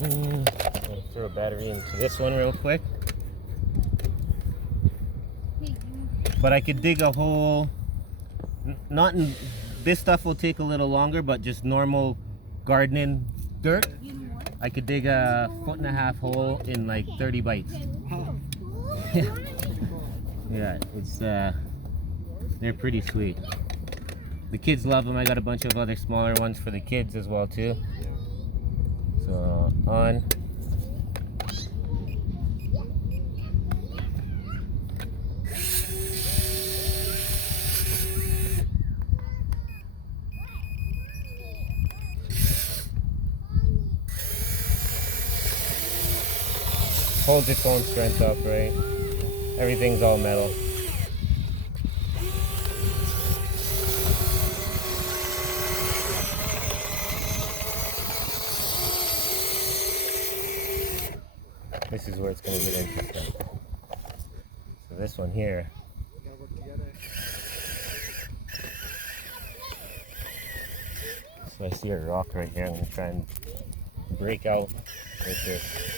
I'll throw a battery into this one real quick. But I could dig a hole. Not in this stuff will take a little longer, but just normal gardening dirt. I could dig a 1.5 foot hole in like 30 bites. Yeah, it's they're pretty sweet. The kids love them. I got a bunch of other smaller ones for the kids as well too. So on. Holds its own strength up, right? Everything's all metal. This is where it's going to get interesting. So this one here. So I see a rock right here. I'm going to try and break out with this.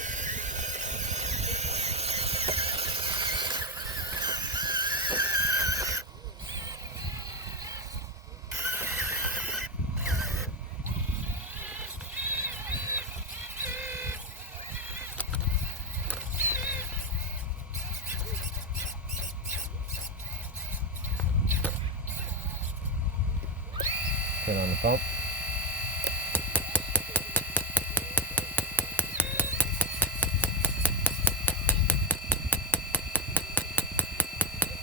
Turn on the pump.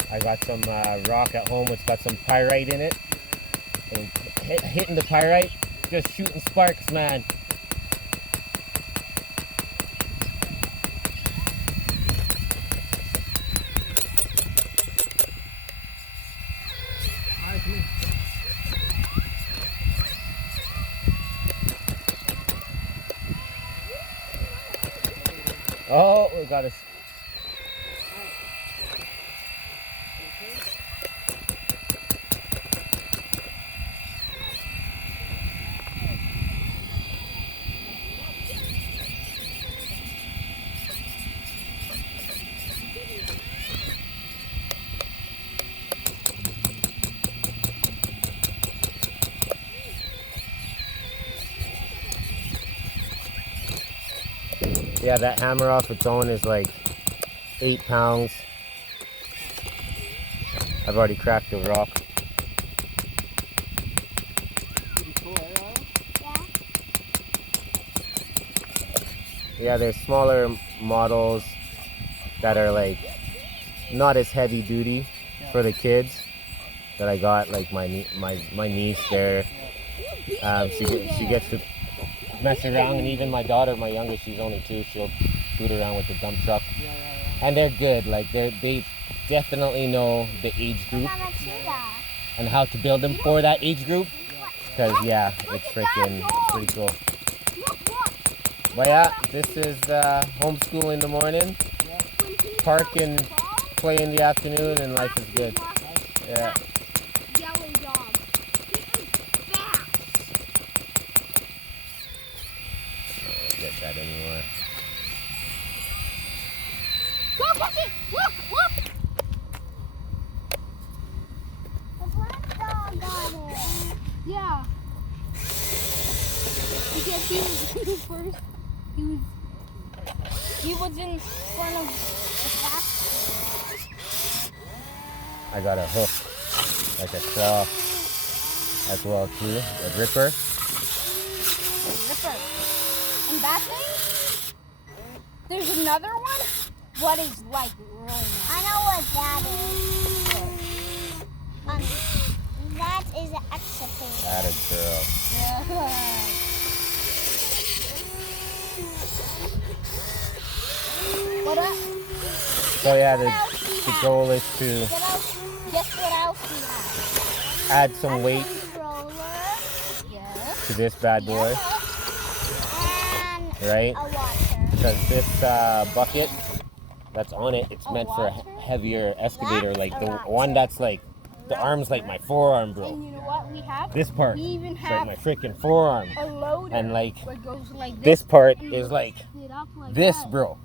I got some rock at home. It's got some pyrite in it. And hitting the pyrite, just shooting sparks, man. Oh, we got us. Yeah, that hammer off its own is like 8 pounds. I've already cracked the rock. Yeah, there's smaller models that are like not as heavy duty for the kids that I got. Like my niece there, she gets to mess around, and even my daughter, my youngest, she's only 2, she'll boot around with the dump truck. And they're good. Like they definitely know the age group and how to build them for that age group. Because yeah, it's freaking pretty cool. But yeah, this is homeschool in the morning, park and play in the afternoon, and life is good. Yeah. Get that anymore. Go, Puppy! Look! Look! The black dog got it. Yeah. Because he was first. He was in front of the back. I got a hook, like a claw as well too, a ripper. A ripper. And that thing? There's another one? What is like really nice? I know what that is. That is an excavator. That is girl. Yeah. What up? So yeah, the goal is to Guess what else we have? add some weight to this bad boy, And right? a water. Because this bucket that's on it, it's meant for a heavier excavator, like the one that's like the arm's like my forearm, bro. And you know what we have? This part, We even it's have like my freaking forearm. a loader. And like where it goes like this part and is like it up like this, that. bro.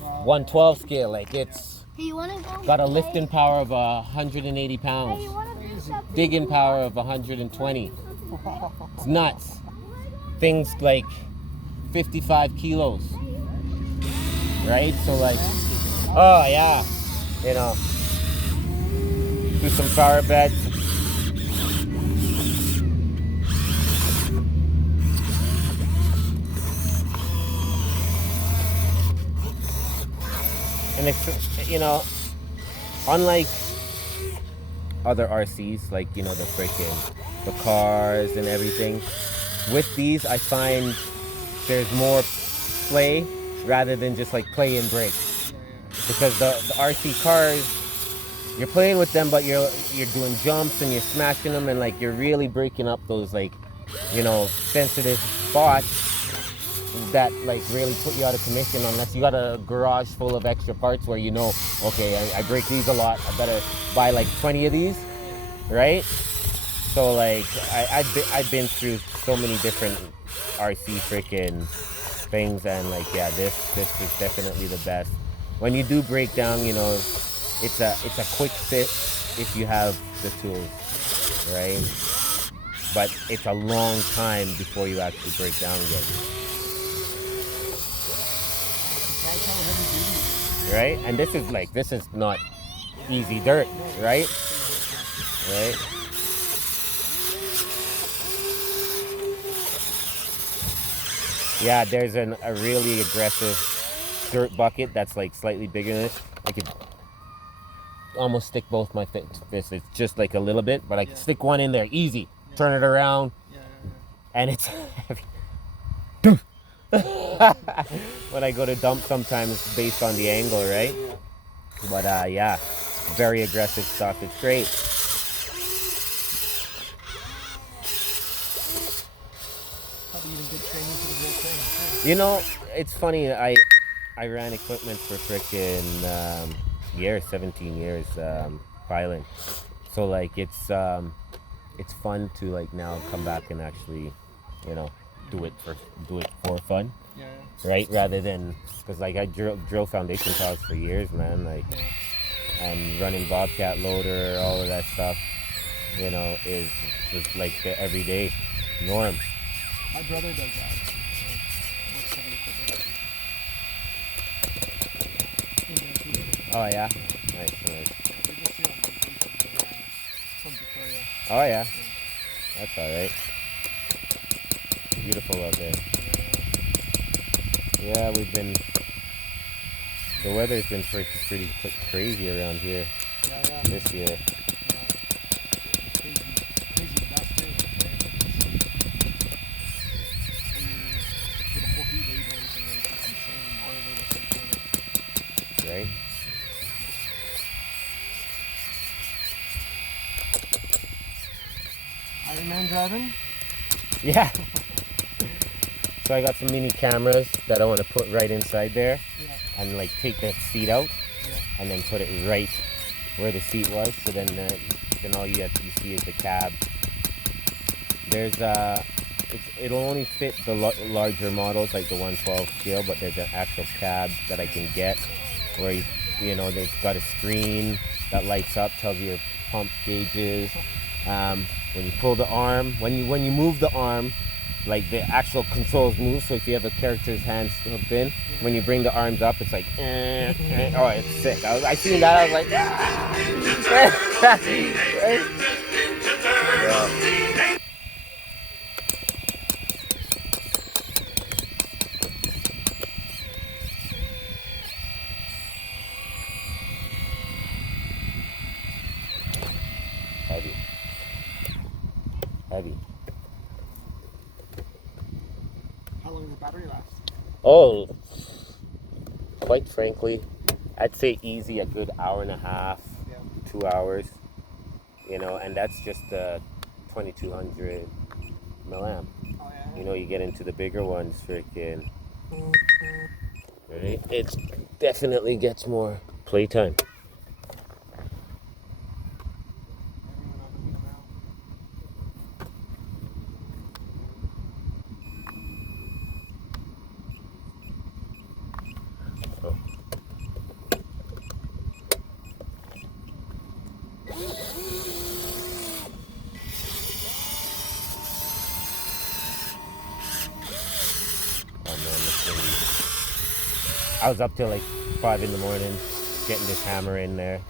112 scale, like it's Hey, you wanna go got a play? lifting power of 180 Hey, pounds, you wanna do something? digging power of 120. It's nuts. Things like 55 kilos, right? So like, oh yeah, you know, do some power beds. And it's, you know, unlike other RCs, like, you know, the cars and everything, with these I find there's more play rather than just like play and break. Because the RC cars, you're playing with them, but you're doing jumps and you're smashing them, and like you're really breaking up those, like, you know, sensitive spots that like really put you out of commission, unless you got a garage full of extra parts where, you know, okay, I break these a lot, I better buy like 20 of these, right? So like I've been through so many different RC freaking things, and like, yeah, this is definitely the best. When you do break down, you know, it's a quick fix if you have the tools, right? But it's a long time before you actually break down again. Right? And this is not easy dirt, right? Right? Yeah, there's a really aggressive dirt bucket that's like slightly bigger than this. I could almost stick both my fists. It's just like a little bit, but I can stick one in there easy. Turn it around, and it's heavy. When I go to dump, sometimes based on the angle, right? But yeah, very aggressive stuff. It's great. Probably even good training for the whole thing. You know, it's funny. I ran equipment for frickin' years, 17 years, piloting. So like it's fun to like now come back and actually, you know, do it for fun. Yeah. Right, rather than, because like I drill foundation piles for years, man, like, and running bobcat loader, all of that stuff, you know, is just like the everyday norm. My brother does that. Works heavy equipment. Oh yeah, nice. We're just here on vacation from Victoria. Oh yeah, that's all right. Beautiful out there. Yeah, the weather's been pretty crazy around here this year. Crazy dust too. We did a whole heat wave and everything. It was just insane. Oiler was so Right? Iron Man driving? Yeah. So I got some mini cameras that I want to put right inside there, and like take that seat out, and then put it right where the seat was. So then all you see is the cab. There's it'll only fit the larger models, like the 112 scale, but there's an actual cab that I can get where you know, they've got a screen that lights up, tells you your pump gauges. When you pull the arm, when you move the arm, like the actual controls move. So if you have a character's hands hooked in, when you bring the arms up, it's like, oh, it's sick. I seen that, I was like, heavy. How long does the battery last? Oh, quite frankly, I'd say easy a good hour and a half, 2 hours, you know, and that's just the 2200 milliamp. Oh, yeah. You know, you get into the bigger ones, freaking, right? It definitely gets more playtime. I was up till like 5 in the morning getting this hammer in there,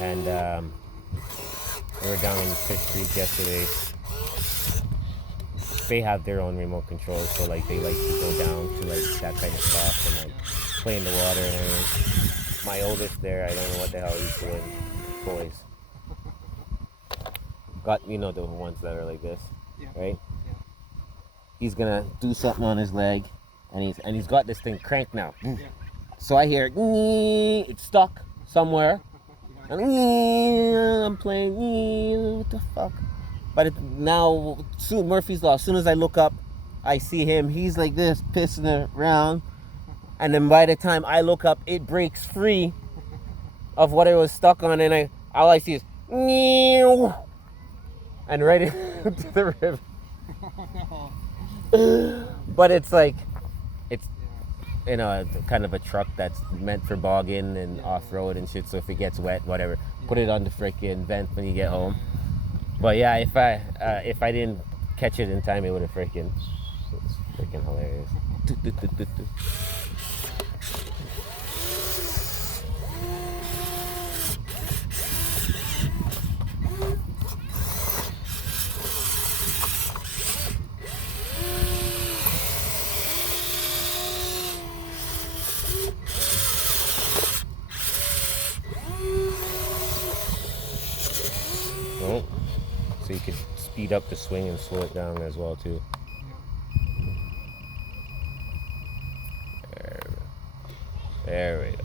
and we were down in Fish Creek yesterday. They have their own remote controls, so like they like to go down to like that kind of stuff and like play in the water and everything. My oldest there, I don't know what the hell he's doing. Boys. Got, you know, the ones that are like this, right? Yeah. He's gonna do something on his leg, and he's got this thing cranked now. Yeah. So I hear it's stuck somewhere, and I'm playing. What the fuck? But now, soon Murphy's Law. As soon as I look up, I see him. He's like this, pissing around, and then by the time I look up, it breaks free of what it was stuck on, and all I see is and right into the river. But it's like, it's, you know, kind of a truck that's meant for bogging and off-road and shit, so if it gets wet, whatever, put it on the freaking vent when you get home. But yeah, if I didn't catch it in time, it would have it's freaking hilarious. Oh, so you could speed up the swing and slow it down as well too. There we go.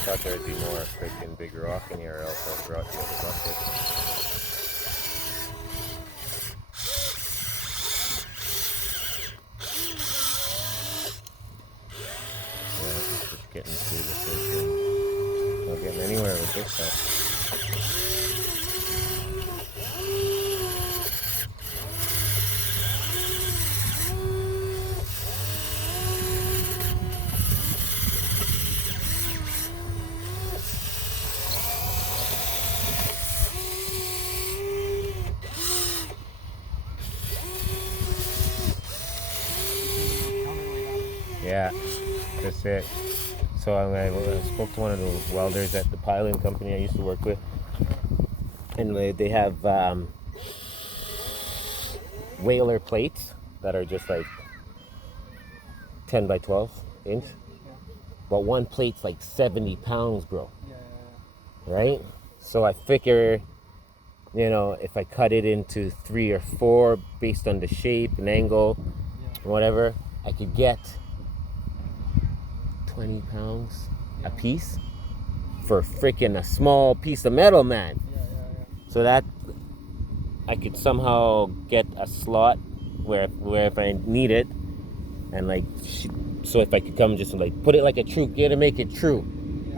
Thought there'd be more freaking big rock in here, or else I brought the other bucket. Yeah, just getting through the freaking. Not getting anywhere with this stuff. Yeah, that's it. So I spoke to one of the welders at the piling company I used to work with, and they have whaler plates that are just like 10 by 12 inch, but one plate's like 70 pounds, bro. Right? So I figure, you know, if I cut it into 3 or 4 based on the shape and angle, whatever, I could get 20 pounds a piece for freaking a small piece of metal, man. So that I could somehow get a slot where if I need it, and like, so if I could come just like put it like a true, to make it true,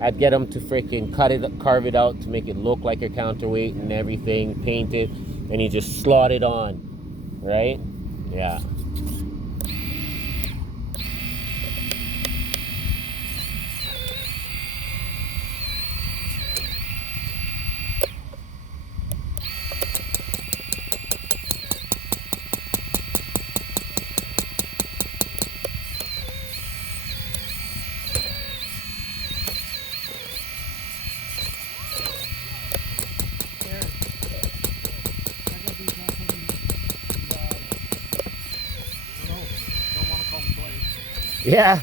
I'd get them to freaking carve it out to make it look like a counterweight and everything, paint it, and you just slot it on, right? Yeah. Yeah.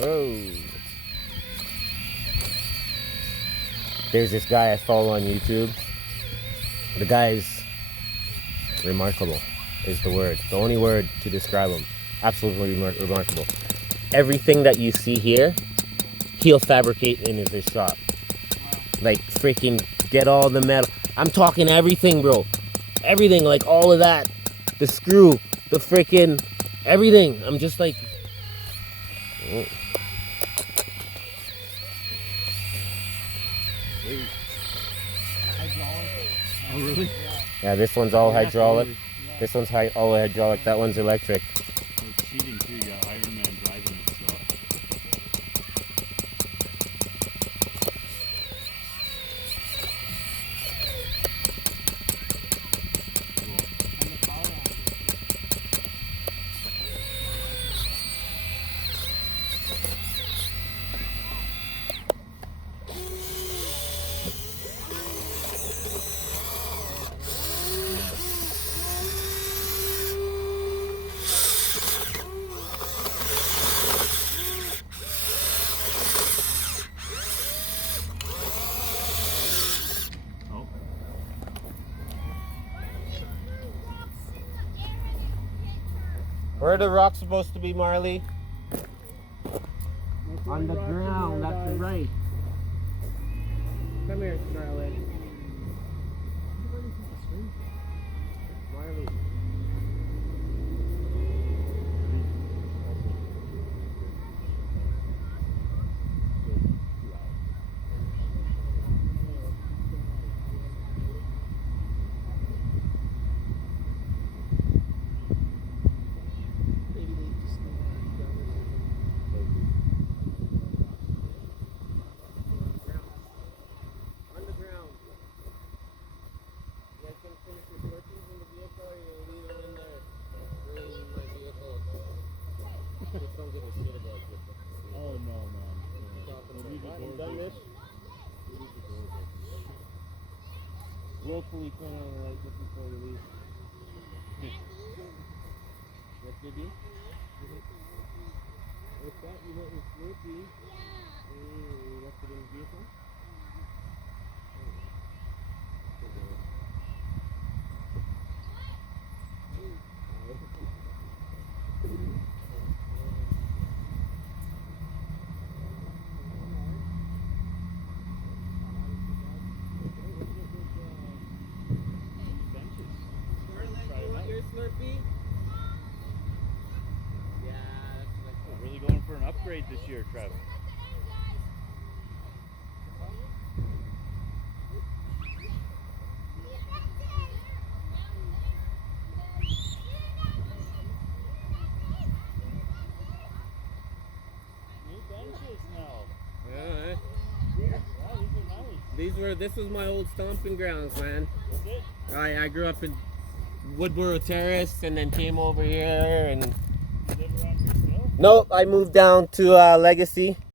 Oh. There's this guy I follow on YouTube. The guy's remarkable is the word. The only word to describe him. Absolutely remarkable. Everything that you see here, he'll fabricate in his shop. Like freaking get all the metal. I'm talking everything, bro. Everything, like all of that. The screw, the freaking everything. I'm just like. Oh, really? Yeah, this one's all Yeah, hydraulic. totally. This one's all hydraulic. That one's electric. So it's cheating too. You got Iron Man driving it. So. Oh. Where are the rocks supposed to be, Marley? On the ground, that's right. Come here, Marley. Marley. Oh no, man. Done this? Willfully turn on the light just before you leave. Yes, baby? What's that? You want your Slurpee? Yeah. You left it in the vehicle? Slurpee? Yeah, that's We're really going for an upgrade this year, Travis. New benches now. Yeah, Yeah, these are nice. this was my old stomping grounds, man. Was it? I grew up in Woodborough Terrace and then came over here and You live around here still? nope, I moved down to Legacy.